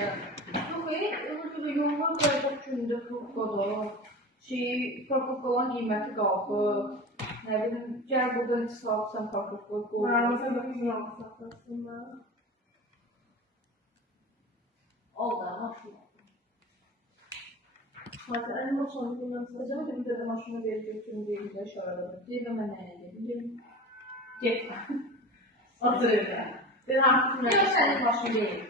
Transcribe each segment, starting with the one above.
Yok, öyle yollar kayıp günde Furkada. Parkovka olan qiyməti qalxıb. Nə bilim, gəl burada neçə saat sən parkovka qoy. Mesela 9 lira alsak aslında. Al da maşını. Hadi en başında bundan sonra. Özəmə də bir də maşını verib götürüm deyim də şarada. Deyim mən nəyə gedim. Getmə. Hazır evə. Ben artık ne Yox, sənin maşını deyil.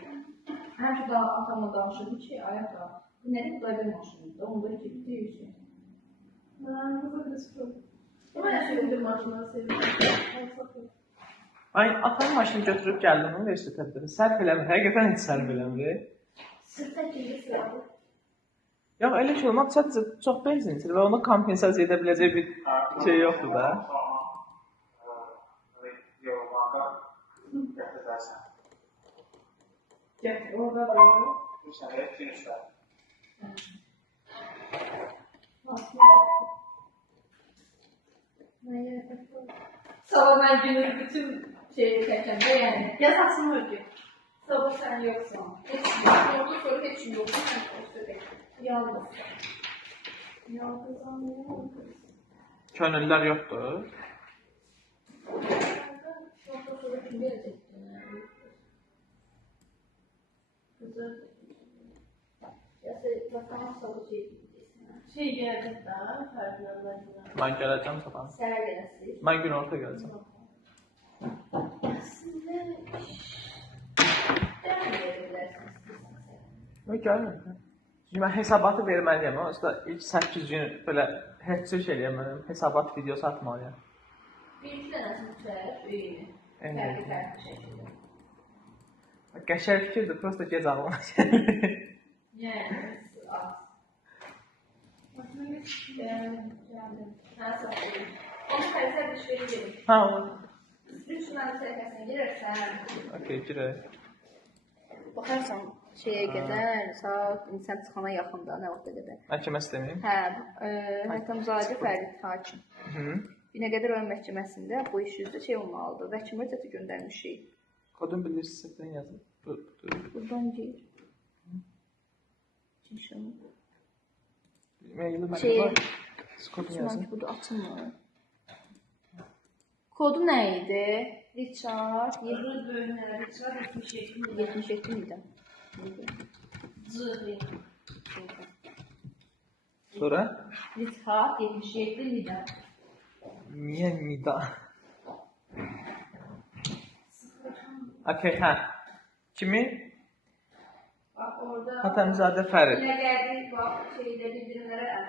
Həmişə də atamla danışırdı ki, ayaqda. Bu nədir? Bu da bir maşınıdır. Onda ki, deyirsin. Ben kızı kısıyorum. Ama ben sevdim maşını sevdim. Alsak ya. Ay, atanın maşını götürüb gəldim universitetdə. Sərf eləmir, həqiqətən heç sərf eləmir. Sırf təkildi sırada. Yox, elə ki olmaq sadəcə çox benzin itir və onu kompensasiya edə biləcək bir şey yoxdur da. Getir orada da ya. Sabah mən günün bütün şeyi çəkəndə, yəni, gəz asını ödür. Sabah sən yoxsan. Heç kim yox. Orada sonra heç kim yoxdur. Sən söhbət. Yalnız. Yalnız anlayalım. Könüllülər yoxdur. Orada sonra kim verəcəkdir? Qızı. Yasa, bakalım sabah şey Şey gelecek daha. Ferdinand'larına. Mən gələcəm sabah. səhər gələsiniz. Mən gün orta gələcəm. Əslində, dərs verir bilərsiniz. Yox, gəlmir. Çünki mən hesabatı verməliyəm. Özdə ilk 8 gün belə heç şey eləyəməliyəm. Hesabat videosu atmalıyam. Bir-iki dənəsini tutər, eyni. Eyni. Fərqli şəkildə. Qəşəng fikirdir, prosta gec ağlıma gəlir. Yəni, az. Gəldim. Hə, sağ olun. Onu xəritə bir şey verir. Ha, olur. 3 nömrə səhifəsinə girərsən. Okey, girək. Baxarsan şeyə qədər, saat insan çıxana yaxında, nə vaxta qədər. Məhkəmə sistemi. Hə, hətta müzakirə fərqli hakim. Hı. Binəqədi rayon məhkəməsində bu iş üzrə şey olmalıdır. Vəkilmə cəti göndərmişik. Kodun bilirsinizdən yazın. Buradan gir. Çinşanı. Maili mənə Şey, var. Kodun yazın. Sanki burada açılmır. Kodu nə idi? Richard Öbür bölümlere Richard 77 milyon. 77 idi. Zırhlı. Sonra? Richard 77 idi. Niyə nida? Okey, hə. Kimi? Bax orada Hatəmzadə Fərid. Binəqədi bax şeydə bildirimlərə əl